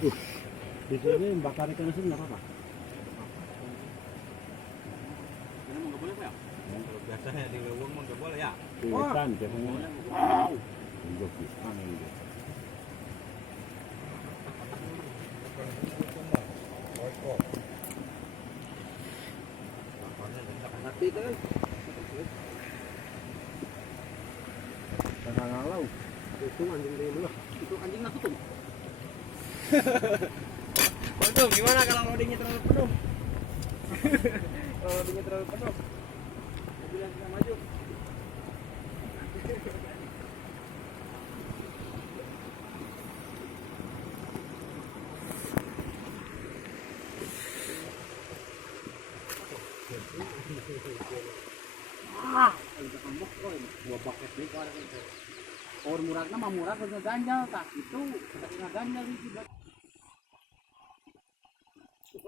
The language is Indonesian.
Di sini bakar ikan asin nggak apa-apa. Karena mau nggak boleh Pak ya? Kalau biasanya di leweng mau nggak boleh ya? Ikan biasanya. Wow. Enggak pisang ini. Nanti kan. Tengah ngalau. Itu anjing dari dulu. Itu anjing aku tuh. Waduh, gimana kalau loadingnya terlalu penuh? Kalau loadingnya terlalu penuh, mobilnya bisa maju. Dua paket nih kalau ada. Or murah nama murah kerja ganjal tak itu kita ganjal itu.